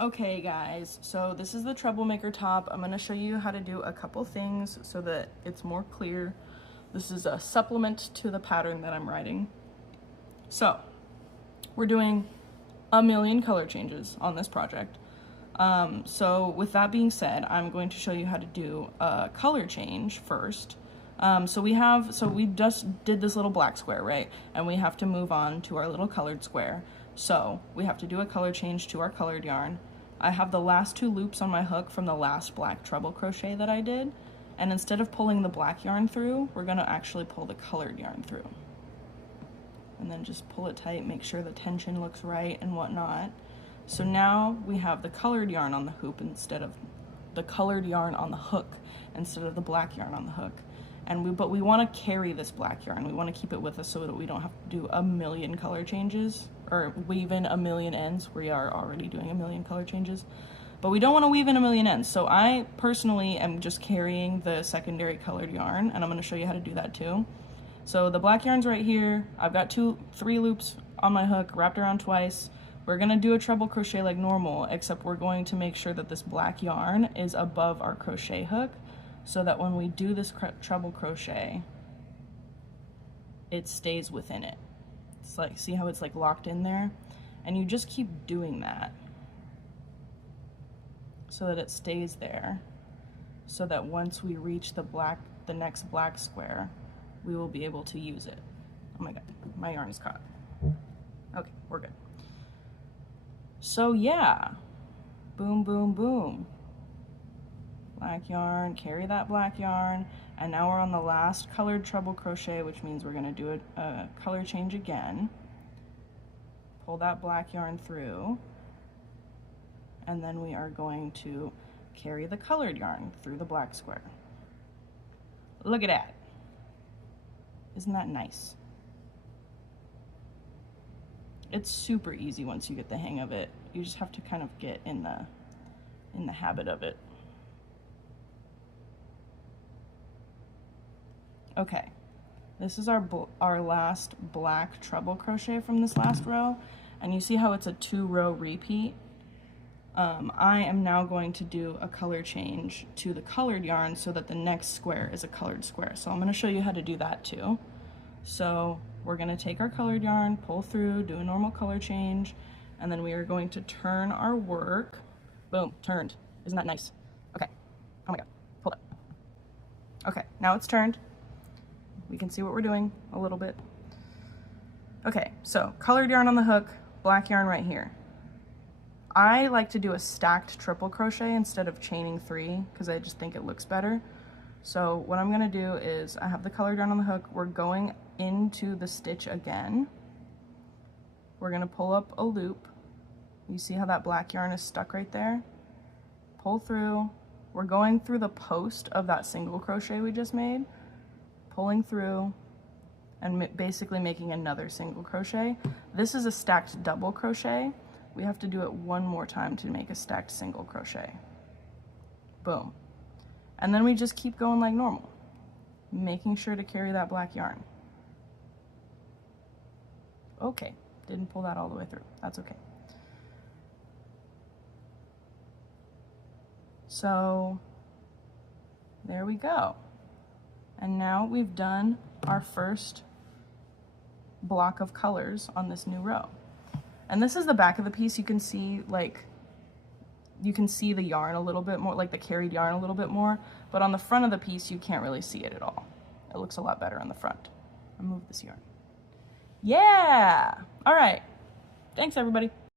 Okay guys, so this is the Treble Maker top. I'm going to show you how to do a couple things so that it's more clear. This is a supplement to the pattern that I'm writing. So we're doing a million color changes on this project. So with that being said, I'm going to show you how to do a color change first. So we just did this little black square, right? And we have to move on to our little colored square. So we have to do a color change to our colored yarn. I have the last two loops on my hook from the last black treble crochet that I did. And instead of pulling the black yarn through, we're gonna actually pull the colored yarn through. And then just pull it tight, make sure the tension looks right and whatnot. So now we have the colored yarn on the hoop instead of the colored yarn on the hook instead of the black yarn on the hook. But we want to carry this black yarn. We want to keep it with us so that we don't have to do a million color changes or weave in a million ends. We are already doing a million color changes, but we don't want to weave in a million ends. So I personally am just carrying the secondary colored yarn, and I'm going to show you how to do that too. So the black yarn's right here. I've got three loops on my hook wrapped around twice. We're going to do a treble crochet like normal, except we're going to make sure that this black yarn is above our crochet hook, so that when we do this treble crochet, it stays within it. It's like, see how it's like locked in there? And you just keep doing that so that it stays there, so that once we reach the next black square, we will be able to use it. Oh my God, my yarn is caught. Okay, we're good. So yeah, boom, boom, boom. Black yarn, carry that black yarn, and now we're on the last colored treble crochet, which means we're going to do a color change again. Pull that black yarn through, and then we are going to carry the colored yarn through the black square. Look at that. Isn't that nice? It's super easy once you get the hang of it. You just have to kind of get in the habit of it. Okay, this is our last black treble crochet from this last row, and you see how it's a 2-row repeat. I am now going to do a color change to the colored yarn so that the next square is a colored square. So I'm going to show you how to do that too. So we're going to take our colored yarn, pull through, do a normal color change, and then we are going to turn our work. Boom, turned. Isn't that nice? Okay. Oh my God, hold up. Okay, now it's turned. We can see what we're doing a little bit. Okay, so colored yarn on the hook, black yarn right here. I like to do a stacked triple crochet instead of chaining 3 because I just think it looks better. So what I'm gonna do is I have the colored yarn on the hook. We're going into the stitch again. We're gonna pull up a loop. You see how that black yarn is stuck right there? Pull through. We're going through the post of that single crochet we just made, pulling through and basically making another single crochet. This is a stacked double crochet. We have to do it one more time to make a stacked single crochet. Boom. And then we just keep going like normal, making sure to carry that black yarn. Okay, didn't pull that all the way through. That's okay. So there we go. And now we've done our first block of colors on this new row. And this is the back of the piece. You can see the yarn a little bit more, like the carried yarn a little bit more, but on the front of the piece, you can't really see it at all. It looks a lot better on the front. I'll move this yarn. Yeah! All right. Thanks, everybody.